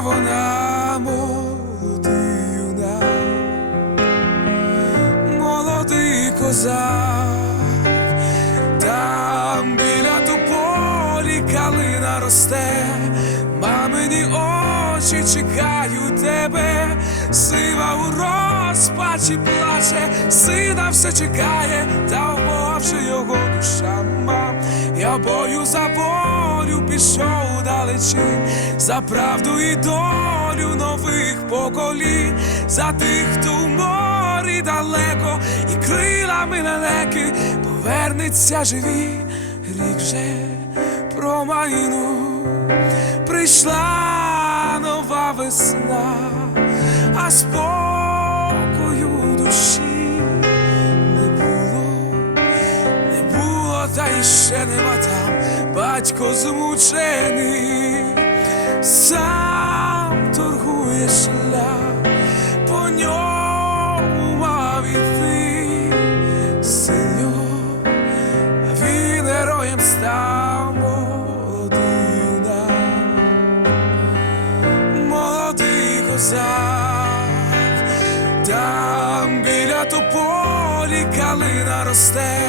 вона молодий юнак, молодий козак, там біля тополі калина росте, мамині очі чекають тебе, сива у розпачі плаче, сина все чекає, та в його душа мам. Я бою за волю пішов далечінь, за правду і долю нових поколінь, за тих, хто в морі далеко, і крилами лелеки повернеться живі, рік вже промайнув, прийшла нова весна, а спокою душі ще нема там. Батько змучений, сам торгує шлях, по ньому мав іти син його, він героєм став молодий юнак молодий козак, там біля тополі калина росте,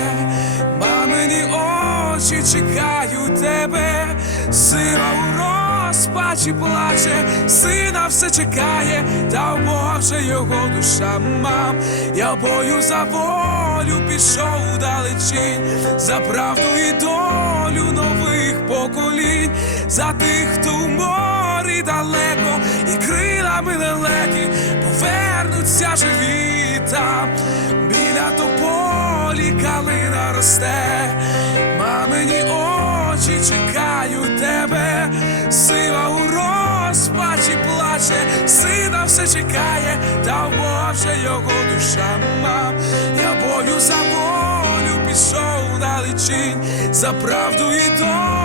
мамині очі чекають тебе, сила у розпачі плаче, сина все чекає, та в Бога вже його душа мам. Я бою за волю пішов далечінь, за правду і долю нових поколінь, за тих, хто в морі далеко, і крилами лелеки повернуться живі там, біля тополі калина росте, мамині очі чекають тебе, сива у розпачі плаче, сина все чекає, та вже його душа. Мам. Я бою за волю пішов далечінь, за правду і долю